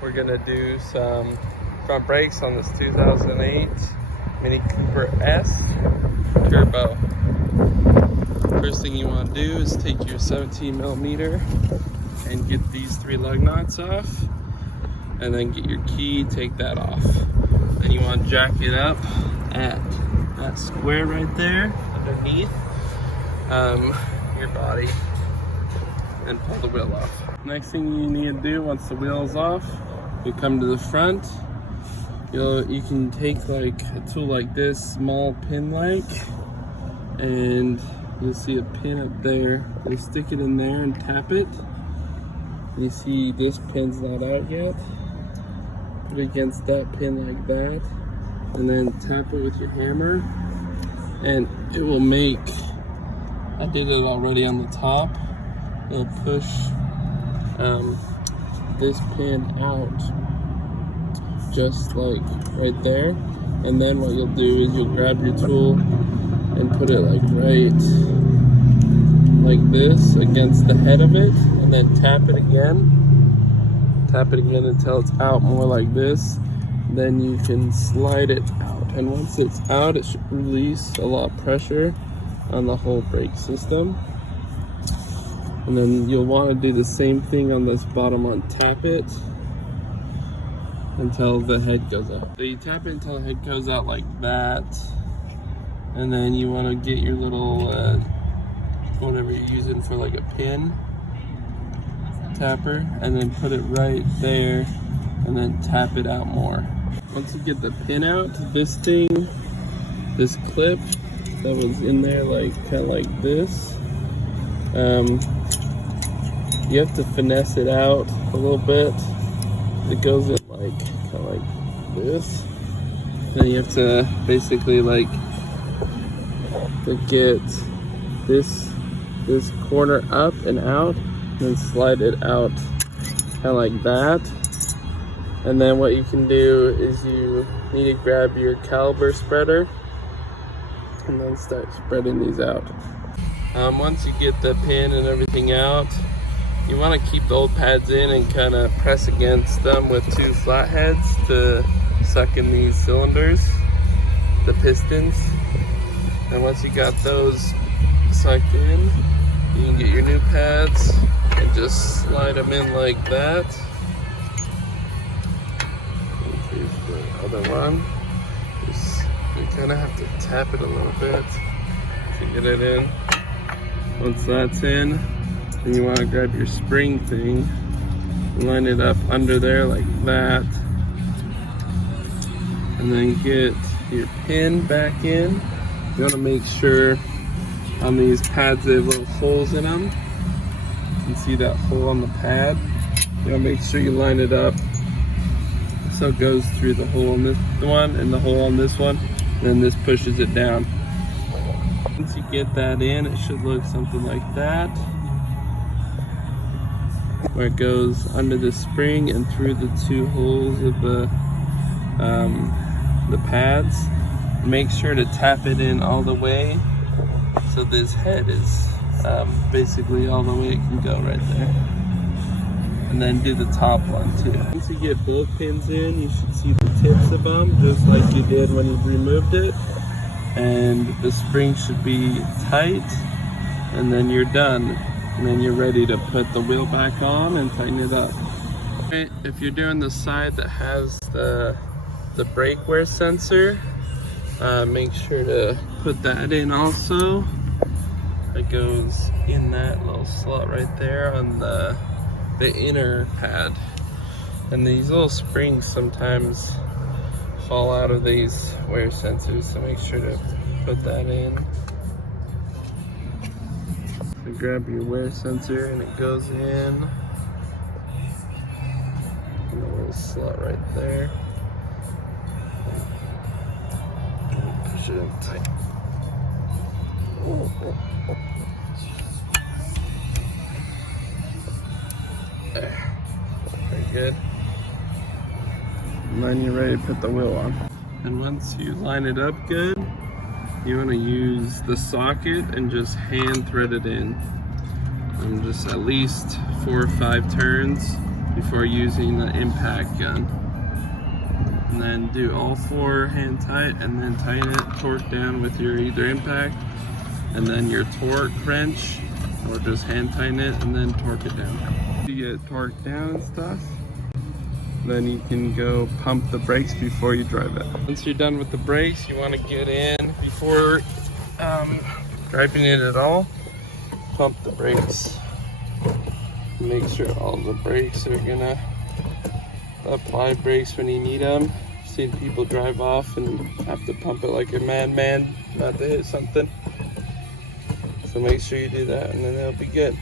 we're gonna do some front brakes on this 2008 Mini Cooper S Turbo. First thing you want to do is take your 17mm and get these 3 lug nuts off, and then get your key, take that off. Then you want to jack it up at that square right there underneath your body and pull the wheel off. Next thing you need to do once the wheel is off, you come to the front. You can take like a tool like this, small pin like, and you'll see a pin up there. You stick it in there and tap it. And you see this pin's not out yet. Put it against that pin like that, and then tap it with your hammer, and it will make, I did it already on the top, it'll push this pin out just like right there. And then what you'll do is you'll grab your tool and put it like right like this against the head of it, and then tap it again until it's out more like this. Then you can slide it out, and once it's out, it should release a lot of pressure on the whole brake system. And then you'll want to do the same thing on this bottom one. Tap it until the head goes out. So you tap it until the head goes out like that, and then you want to get your little whatever you're using for like a pin tapper, and then put it right there, and then tap it out more. Once you get the pin out, this thing, this clip that was in there, like kind of like this, you have to finesse it out a little bit. It goes in like kind of like this. Then you have to basically like to get this corner up and out, and then slide it out kind of like that. And then what you can do is you need to grab your caliper spreader and then start spreading these out. Once you get the pin and everything out, you want to keep the old pads in and kind of press against them with 2 flatheads to suck in these cylinders, the pistons. And once you got those sucked in, you can get your new pads and just slide them in like that. Here's the other one. You kind of have to tap it a little bit to get it in. Once that's in, then you want to grab your spring thing, line it up under there like that, and then get your pin back in. You want to make sure on these pads they have little holes in them. You can see that hole on the pad. You want to make sure you line it up so it goes through the hole on this one and the hole on this one, and then this pushes it down. Once you get that in, it should look something like that, where it goes under the spring and through the 2 holes of the pads. Make sure to tap it in all the way so this head is basically all the way it can go right there. And then do the top one too. Once you get both pins in, you should see the tips of them just like you did when you removed it. And the spring should be tight, and then you're done. And then you're ready to put the wheel back on and tighten it up. Okay, if you're doing the side that has the brake wear sensor, make sure to put that in also. It goes in that little slot right there on the inner pad. And these little springs sometimes fall out of these wear sensors, so make sure to put that in. You grab your wear sensor and it goes in a little slot right there. And push it in tight. There. Very good. And then you're ready to put the wheel on. And once you line it up good, you want to use the socket and just hand thread it in. And just at least 4 or 5 turns. before using the impact gun. And then do all 4 hand tight, and then tighten it, torque down with your either impact and then your torque wrench, or just hand tighten it and then torque it down. You get torqued down and stuff, then you can go pump the brakes before you drive it. Once you're done with the brakes, you want to get in before driving it at all. Pump the brakes. Make sure all the brakes are gonna apply brakes when you need them. I've seen people drive off and have to pump it like a madman not to hit something. So make sure you do that, and then it'll be good.